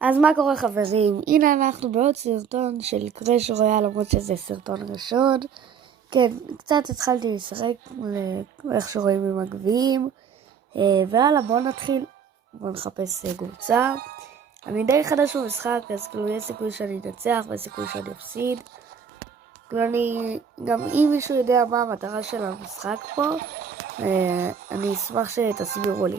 אז מה קורה חברים? הנה אנחנו בעוד סרטון של קראש רויאל, למרות שזה סרטון ראשון. כן, קצת התחלתי לשחק איך שרואים עם הגביעים. ויאללה, בואו נתחיל. בואו נחפש קבוצה. אני די חדש במשחק, אז כאילו יש סיכוי שאני אנצח ויש סיכוי שאני אפסיד. גם אם מישהו יודע מה המטרה של המשחק פה, אני אשמח שתסבירו לי.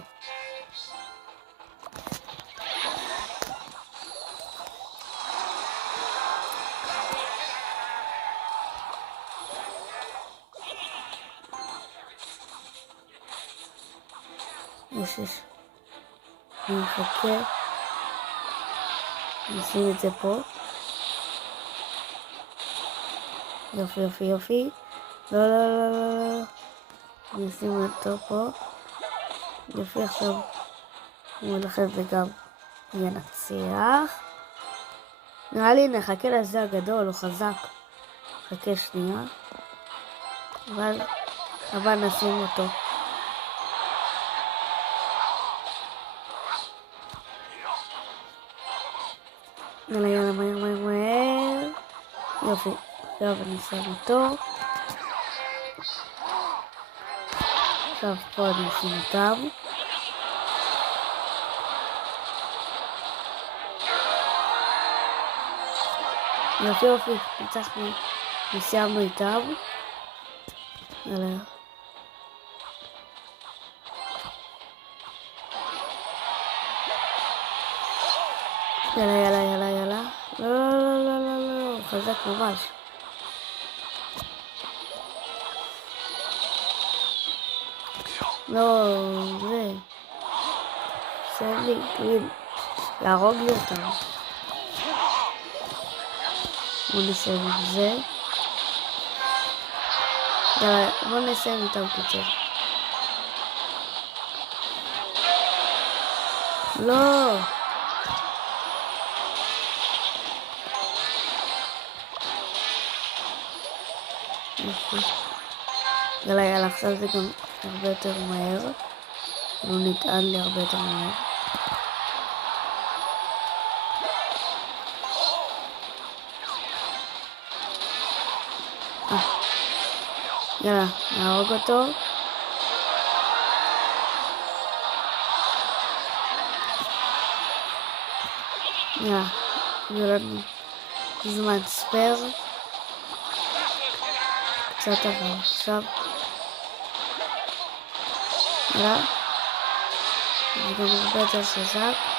יש. אני מחכה. נשים את זה פה. יופי. לא. נשים אותו פה. יופי, עכשיו הוא הולך וגם ינצח. נראה לי נחכה לזה הגדול, הוא חזק. חכה שנייה. אבל נשים אותו. יאללה, מהר. יופי. עכשיו אני שם אותו. עכשיו פה אני אשים אותם. יופי. ניצחנו. וסיימנו איתם. יאללה. לא. חזק ממש. לא, זה. יהרוג לי אותם. בוא נסיים עם זה. בוא נסיים איתם קצר. לא. יאללה, עכשיו זה גם הרבה יותר מהר. הוא נטען לי הרבה יותר מהר. יאללה, נהרוג אותו. יאללה, יולדנו זמן ספר. קצת עבר עכשיו. יאללה. זה גם הרבה יותר חזק.